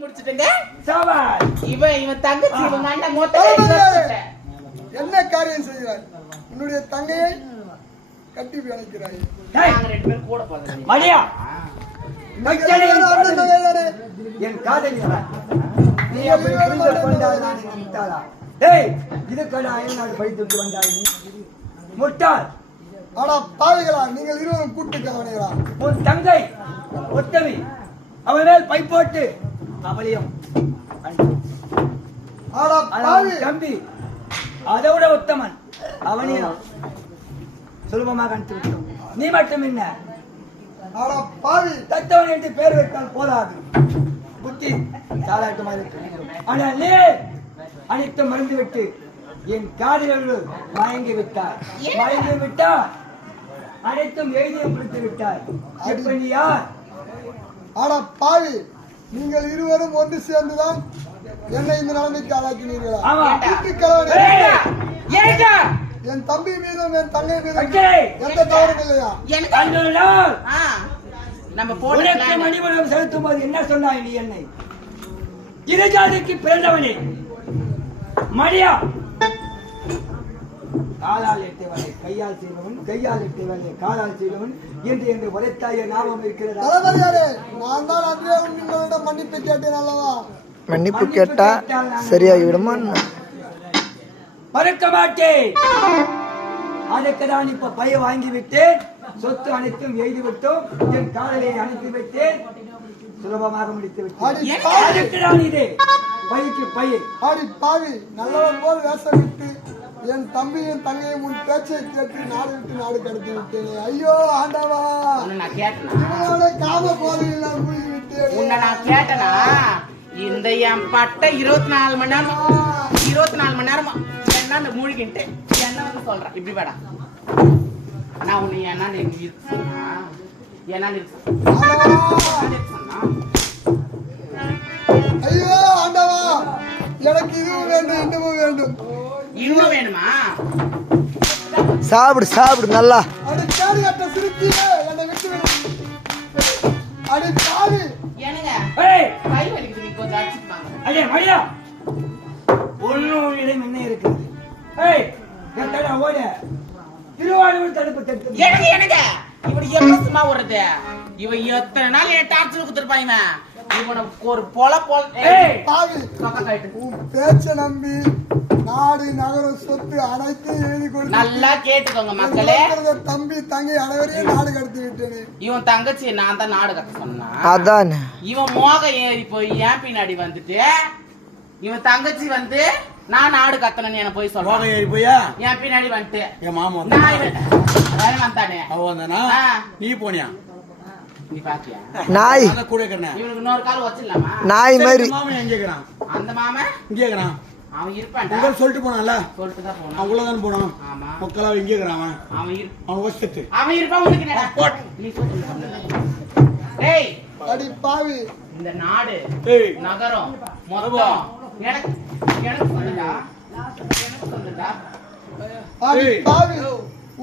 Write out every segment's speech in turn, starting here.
முடிச்சிட்டுங்க சவால் இவன் தங்கச்சி இவங்க அண்ணன் மொத்த என்ன காரியம் செய்கிறாய்? உன்னுடைய தங்கையை கட்டி அணைக்கிறாய். நாங்க ரெண்டு பேரும் கூட போறோம். மணியா என் காதலி நீ அப்படி புரிந்து கொண்டால் நான் நினைத்தாளா? டேய் இதுக்கடா ஐநாடு படித்து வந்தாய் நீ முட்டாள். ஆனா பாவிகளா, நீங்கள் இருவரும் கூட்டு கலவனைகளா? உன் தங்கை ஒத்தவி அவள் மேல் பை போட்டு அவளையும் ஆனா பாவி தம்பி அதை விட உத்தமன் அவனையும் சுலபமாக அனுப்பி விட்டோம். நீ மட்டும் என்ன ஆனா பாவி தத்தவன் என்று பேர் வைத்தால் போதாது, புத்தி சாதாரணமாக இருக்கிறோம். ஆனால் நீ அனைத்தும் மறந்து விட்டு என் காதலர்கள் மயங்கி விட்டார். மயங்கி விட்டார் அனைத்தும் எழுதியும் கொடுத்து விட்டார். இப்ப நீ யார்? ஆனா பாவி, நீங்கள் இருவரும் ஒன்று சேர்ந்துதான் என்னை இந்த நிலைமைக்கு ஆளாக்கினீர்களா? ஆமா. கூட்டு கலவனை. ஏங்க என் தம்பி மீதும் என் தங்கை மீதும் அக்கறை. எந்த தவறும் இல்லையா? எனக்கு அந்த நாள் நம்ம உனக்கு போன மணிமணம் செலுத்தும் போது என்ன சொன்னாய் நீ? என்னை இருஜாதிக்கு பிறந்தவனே மணியா, காலால் எட்டு வேலை கையால் செய்தவன், கையால் எட்டு வேலை காலால் செய்தவன் என்று உரைத்தாய ஞாபகம் இருக்கிறதா? தளபதியாரே, நான் தான் அன்றே உங்களிடம் மன்னிப்பு கேட்டேன் அல்லவா? மன்னிப்பு கேட்டா சரியாகி விடுமா? மறக்க மாட்டேன். அதுக்கு நான் இப்ப பைய வாங்கி விட்டேன், சொத்து அனைத்தும் எழுதி விட்டோம், என் காதலை அனுப்பி விட்டேன், சுலபமாக முடித்து விட்டேன். அதுக்கு நான் இது பைக்கு பைய. ஆடி பாவி, நல்லவன் போல் வேஷம் விட்டு என் தம்பியும் தங்கையும் உன் பேச்சை கேட்டு நாடு விட்டு நாடு கடத்தி விட்டேனே. ஐயோ ஆண்டவா, நான் கேட்டனா காம போதையில் நான் மூழ்கி விட்டேன். உன்னை நான் கேட்டனா இந்த என் பட்ட 24 மணி நேரம் 24 மணி நேரமா என்ன அந்த மூழ்கிட்டு என்ன வந்து சொல்றேன். இப்படி வேடா நான் உன்னை என்ன ஐயோ ஆண்டவா, எனக்கு இதுவும் வேண்டும் இன்னமும் வேண்டும். இன்னும் வேணுமா? சாப்பிடு சாப்பிடு நல்லா. அடி கேடு கட்ட சிரிச்சியே என்னை விட்டு விடு. அடி பாவி, ஏனுங்க ஏய் கை வலிக்குது, நீ கொஞ்சம் அடிச்சுப்பாங்க. அடே மணியா, ஒன்னும் என்ன இருக்குது? ஏய் கட்டடா ஓட திருவாரூர் தடுப்பு தடுப்பு. எனக்கு இவன் எப்படி சும்மா விடுறது? இவன் எத்தனை நாள் என் டார்ச்சர் கொடுத்துருப்பான். இவனுக்கு ஒரு பொல பாவி, உன் பேச்ச நம்பி நாடு நகரம் சொத்து அனைத்தையும் எழுதி கொடுத்து நல்லா கேட்டுக்கோங்க மக்களே. தம்பி தங்கை அனைவரையும் நாடு கடத்தி விட்டேனே. இவன் தங்கச்சி நான் தான் நாடு கட்ட சொன்னான். அதான் இவன் மோக ஏறி போய் என் பின்னாடி வந்துட்டு இவன் தங்கச்சி வந்து நான் நாடு கத்தணும்னு என்ன போய் சொல்றான். ஏறி போயா என் பின்னாடி வந்துட்டு என் மாமா வந்தானே அவ வந்தானா? நீ போனியா? நீ பாத்தியா? நாய் கூட இருக்கிறேன். இவனுக்கு இன்னொரு கால் வச்சிடலாமா? நாய் மாதிரி மாமன் எங்க இருக்கிறான்? அந்த மாமன் இங்கே இருக்கிறான். அவன் இருப்பான்டா. உங்க சொல்லிட்டு போனான்ல, சொல்லிட்டு தான் போனான். அவன் உள்ளதான் போனான். ஆமா, மக்களா இங்கே இருக்கிறான். அவன் வசத்து அவன் இருப்பான். உனக்கு என்னடா? நீ சொல்லு. டேய் அடி பாவி, இந்த நாடு ஏய் நகரம் மொத்தம் எனக்கு எனக்கு சொல்லுடா, எனக்கு சொல்லுடா. அடி பாவி,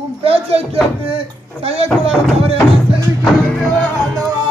உன் பேச்சை கேட்டு செய்யக்கூடாத தவறை நான் செய்துக்கிறேன். ஆண்டவா